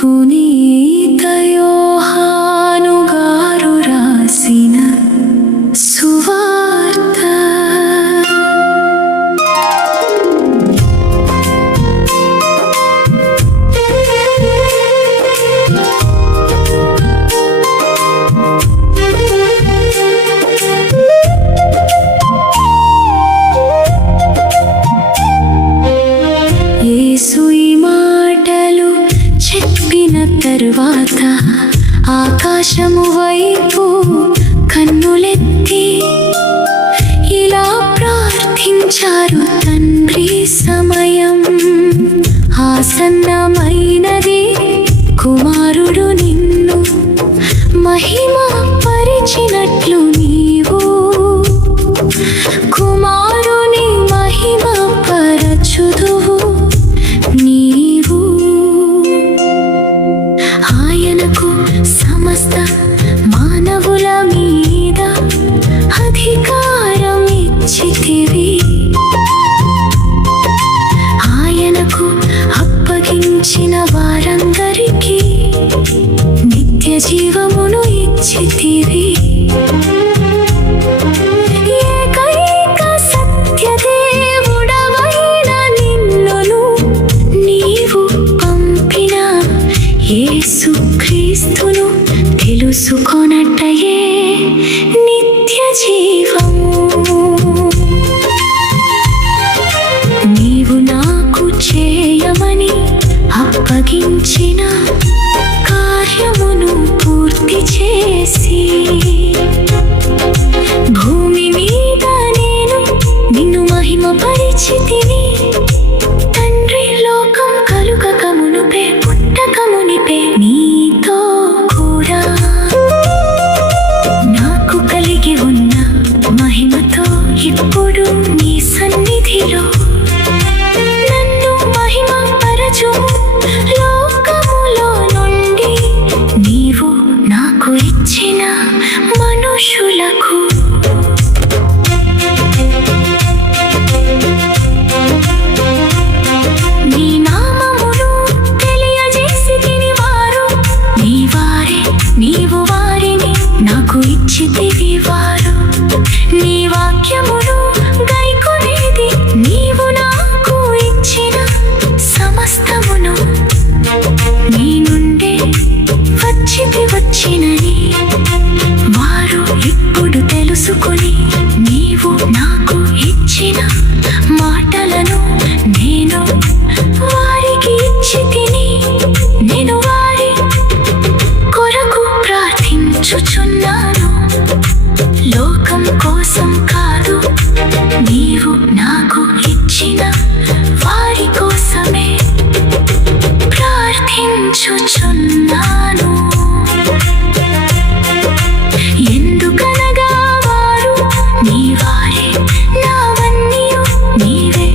పునీత యోహాను గారు రాసిన సువార్త. యేసు ఈ మాటలు చెప్పిన తరువాత ఆకాశము వైపు కన్నులెత్తి ఇలా ప్రార్థించారు: తండ్రి, సమయం ఆసన్నమైనది. కుమారుడు నిన్ను మహిమ పరిచినట్లు నీవు కుమారుని మహిమ పరచుదువు. నీవు ఆయనకు సమస్త మానవుల మీద అధికారం ఇచ్చితివి. ఆయనకు అప్పగించిన వారందరికీ నిత్య జీవమును ఇచ్చితివి. ఏకైక సత్యదేవుడవైన నిన్నును నీవు పంపిన యేసుక్రీస్తును తెలుసుకొనటయే నిత్య జీవము. నీవు నాకు చేయమని అప్పగించిన కార్యమును పూర్తి చేసి భూమి మీద నేను నిన్ను మహిమపరిచితిని. తండ్రి, లోకం కలుగక మునుపే, పుట్టక మునిపే నీతో కూడా నాకు కలిగి ఉన్న మహిమతో ఇప్పుడు నీ సన్నిధిలో నన్ను మహిమపరచుము. లోకములో నుండి నీవు నాకు ఇచ్చిన మనుషులకు నీ నామమును తెలియజేసితిని. వారు నీ వారే, నీవు వారిని నాకు ఇచ్చితివి. వారు నీ వాక్యమును గైకొనేది. నీవు నాకు ఇచ్చిన సమస్తమును నీ నుండే వచ్చినని వారు ఇప్పుడు తెలుసుకొని నీవు నాకు ఇచ్చిన మాటలను నేను వారికి ఇచ్చితిని. నేను వారి కొరకు ప్రార్థించుచున్నాను, లోకం కోసం కాదు, నీవు నాకు ఇచ్చిన వారి కోసమే ప్రార్థించుచున్నాను. ఎందుకనగా వారు నీ వారే, నావన్నీయు నీవే,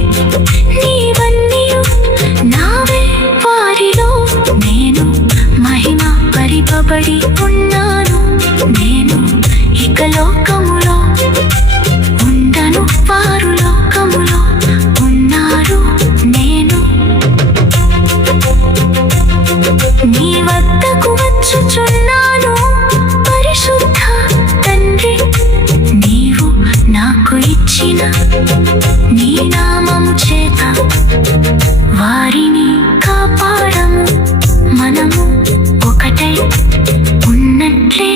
నీవన్నీయు నావే. వారిలో నేను మహిమ పరిపబడి ఉన్నాను. నేను ఇక లోకములో ఉండను, వారు లోకములో ఉన్నారు. నేను నీ వద్దకు వచ్చుచున్నాను. పరిశుద్ధ తండ్రి, నీవు నాకు ఇచ్చిన నీ నామము చేత వారిని కాపాడము. మనము ఒకటై ఉన్నట్లే